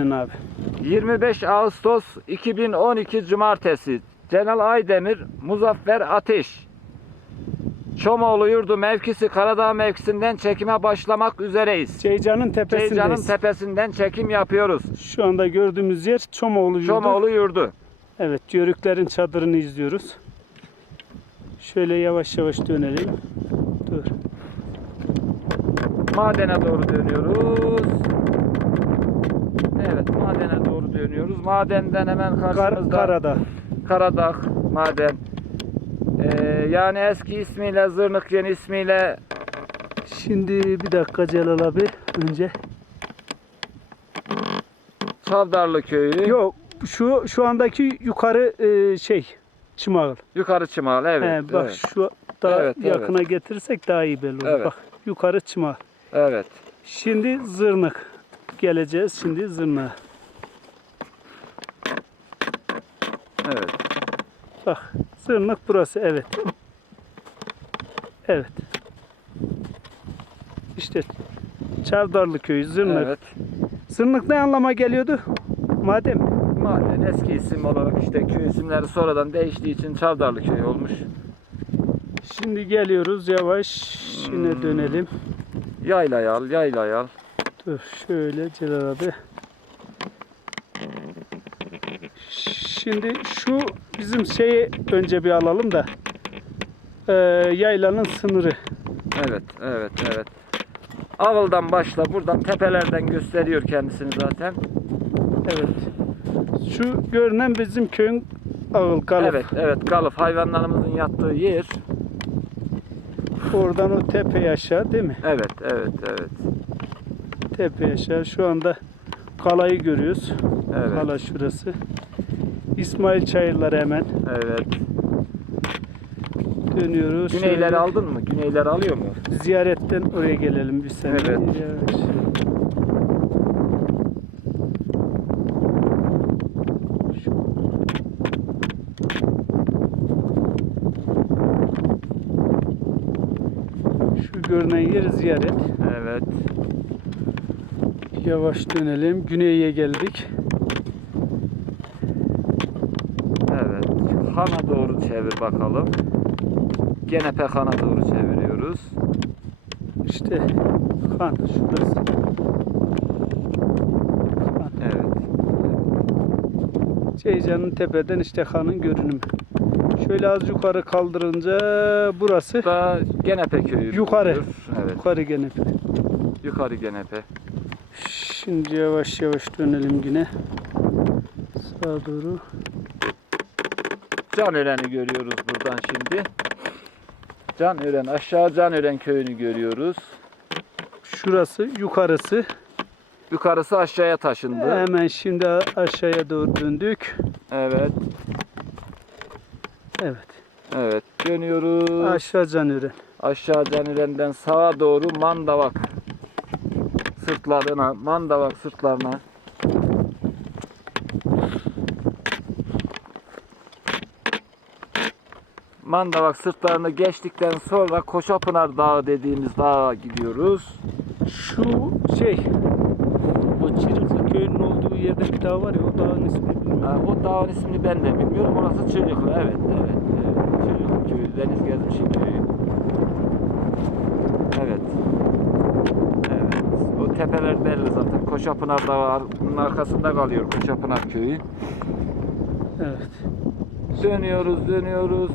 abi. 25 Ağustos 2012 Cumartesi Celal Aydemir, Muzaffer Ateş Çomoğlu yurdu mevkisi Karadağ mevkisinden çekime başlamak üzereyiz. Ceycan'ın tepesindeyiz. Ceycan'ın tepesinden çekim yapıyoruz. Şu anda gördüğümüz yer Çomoğlu yurdu. Çomoğlu yurdu. Evet, Yörüklerin çadırını izliyoruz. Şöyle yavaş yavaş dönelim. Dur. Madene doğru dönüyoruz. Evet madene doğru dönüyoruz. Madenden hemen Kar, karşımızda Karadağ. Karadağ maden. Ee, yani eski ismiyle Zırnık yeni ismiyle Şimdi bir dakika Celal abi. Önce. Çavdarlı köyü. Yok, şu şu andaki yukarı e, şey Çımağıl. Yukarı Çımal evet. He, bak evet. şu daha Evet, evet. yakına getirirsek daha iyi belli olur. Evet. Bak yukarı Çımağıl. Evet. Şimdi Zırnık. Geleceğiz şimdi Zırnak'a. Evet. Bak Zırnık burası evet. Evet. İşte Çavdarlı köyü Zırnık. Evet. Zırnık ne anlama geliyordu? Madem. Maden eski isim olarak işte köy isimleri sonradan değiştiği için Çavdarlı köyü olmuş. Şimdi geliyoruz yavaş. Yine Hmm. dönelim. Yayla yal, yayla yal. Dur şöyle Celal abi. Şimdi şu bizim şeyi önce bir alalım da. Ee, yaylanın sınırı. Evet, evet, evet. Avıldan başla, buradan tepelerden gösteriyor kendisini zaten. Evet. Şu görünen bizim köyün ağıl kalıp. Evet, evet. Galıf hayvanlarımızın yattığı yer. Oradan o tepe aşağı değil mi? Evet, evet, evet. Tepe aşağı. Şu anda kalayı görüyoruz. Evet. Kala şurası. İsmail Çayırları hemen. Evet. Dönüyoruz. Güneyleri Şöyle aldın mı? Güneyleri alıyor mu? Ziyaretten oraya gelelim bir saniye. Evet. Yavaş. Şu görünen yer ziyaret. Evet. Yavaş dönelim. Güney'e geldik. Evet. Han'a doğru çevir bakalım. Gene Pekhan'a doğru çeviriyoruz. İşte Han şurası. Han. Evet. Ceycan'ın tepeden işte Han'ın görünümü. Şöyle az yukarı kaldırınca burası Da Genepe köyü. Yukarı. Evet. yukarı gene. Yukarı Genepe. Şimdi yavaş yavaş dönelim yine. Sağa doğru. Canören'i görüyoruz buradan şimdi. Canören, aşağı Canören köyünü görüyoruz. Şurası yukarısı. Yukarısı aşağıya taşındı. Hemen şimdi aşağıya doğru döndük. Evet. Evet. Evet. Dönüyoruz. Aşağı Canören. Aşağı Canören'den sağa doğru Mandavak sırtlarına, Mandavak sırtlarına. Mandavak sırtlarını geçtikten sonra Koşapınar Dağı dediğimiz dağa gidiyoruz. Şu şey o Çırıklı köyünün olduğu yerde bir dağ var ya o dağın ismini bilmiyorum. Ha, o dağın ismini ben de bilmiyorum. Orası Çırıklı. Evet, evet. evet. Çırıklı köyü, Deniz Gezmiş'in köyü. Evet. Tepeler belli zaten. Koşapınar Dağı'nın arkasında kalıyor Koşapınar köyü. Evet. Dönüyoruz, dönüyoruz.